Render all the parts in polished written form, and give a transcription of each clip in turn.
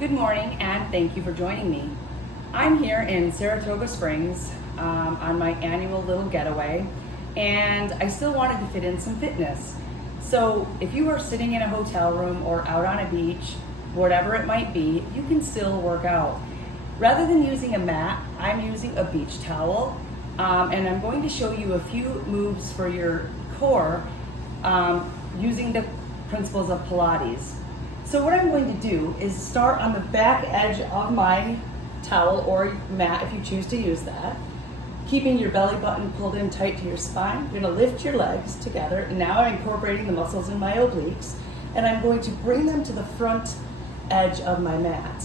Good morning and thank you for joining me. I'm here in Saratoga Springs on my annual little getaway, and I still wanted to fit in some fitness. So if you are sitting in a hotel room or out on a beach, whatever it might be, you can still work out. Rather than using a mat, I'm using a beach towel, and I'm going to show you a few moves for your core using the principles of Pilates. So what I'm going to do is start on the back edge of my towel or mat if you choose to use that, keeping your belly button pulled in tight to your spine. You're going to lift your legs together, and now I'm incorporating the muscles in my obliques, and I'm going to bring them to the front edge of my mat.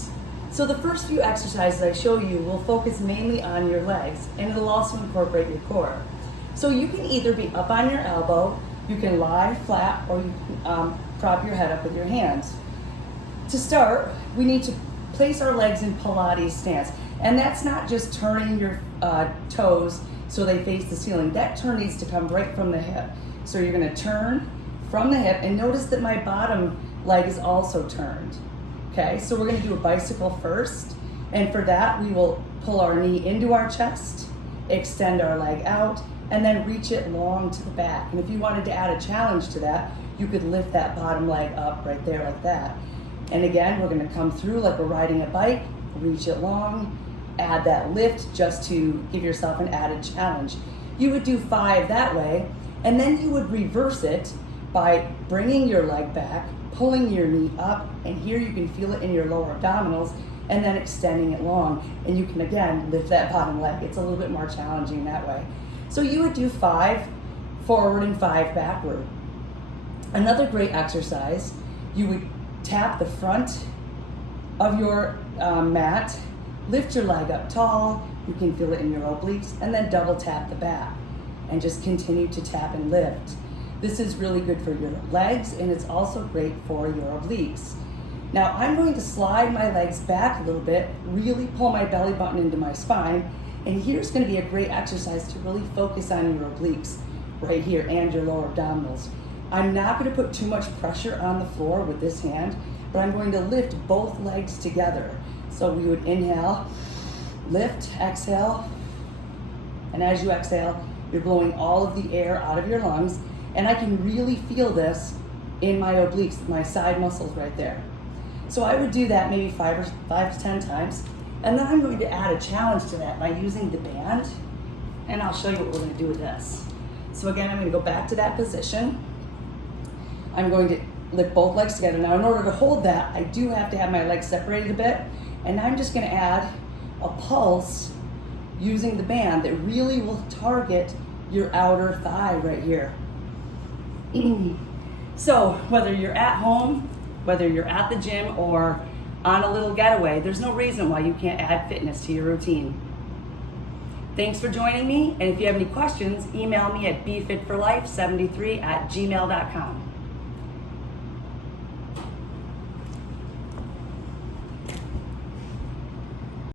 So the first few exercises I show you will focus mainly on your legs, and it'll also incorporate your core. So you can either be up on your elbow, you can lie flat, or you can prop your head up with your hands. To start, we need to place our legs in Pilates stance. And that's not just turning your toes so they face the ceiling. That turn needs to come right from the hip. So you're gonna turn from the hip, and notice that my bottom leg is also turned. Okay, so we're gonna do a bicycle first. And for that, we will pull our knee into our chest, extend our leg out, and then reach it long to the back. And if you wanted to add a challenge to that, you could lift that bottom leg up right there like that. And again, we're gonna come through like we're riding a bike, reach it long, add that lift just to give yourself an added challenge. You would do 5 that way, and then you would reverse it by bringing your leg back, pulling your knee up, and here you can feel it in your lower abdominals, and then extending it long. And you can again lift that bottom leg. It's a little bit more challenging that way. So you would do 5 forward and 5 backward. Another great exercise, you would tap the front of your mat, lift your leg up tall, you can feel it in your obliques, and then double tap the back and just continue to tap and lift. This is really good for your legs, and it's also great for your obliques. Now I'm going to slide my legs back a little bit, really pull my belly button into my spine, and here's going to be a great exercise to really focus on your obliques right here and your lower abdominals. I'm not going to put too much pressure on the floor with this hand, but I'm going to lift both legs together. So we would inhale, lift, exhale, and as you exhale, you're blowing all of the air out of your lungs, and I can really feel this in my obliques, my side muscles right there. So I would do that maybe 5 to 10 times, and then I'm going to add a challenge to that by using the band, and I'll show you what we're going to do with this. So again, I'm going to go back to that position. I'm going to lift both legs together. Now, in order to hold that, I do have to have my legs separated a bit, and I'm just going to add a pulse using the band that really will target your outer thigh right here. So whether you're at home, whether you're at the gym, or on a little getaway, there's no reason why you can't add fitness to your routine. Thanks for joining me, and if you have any questions, email me at bfitforlife73@gmail.com.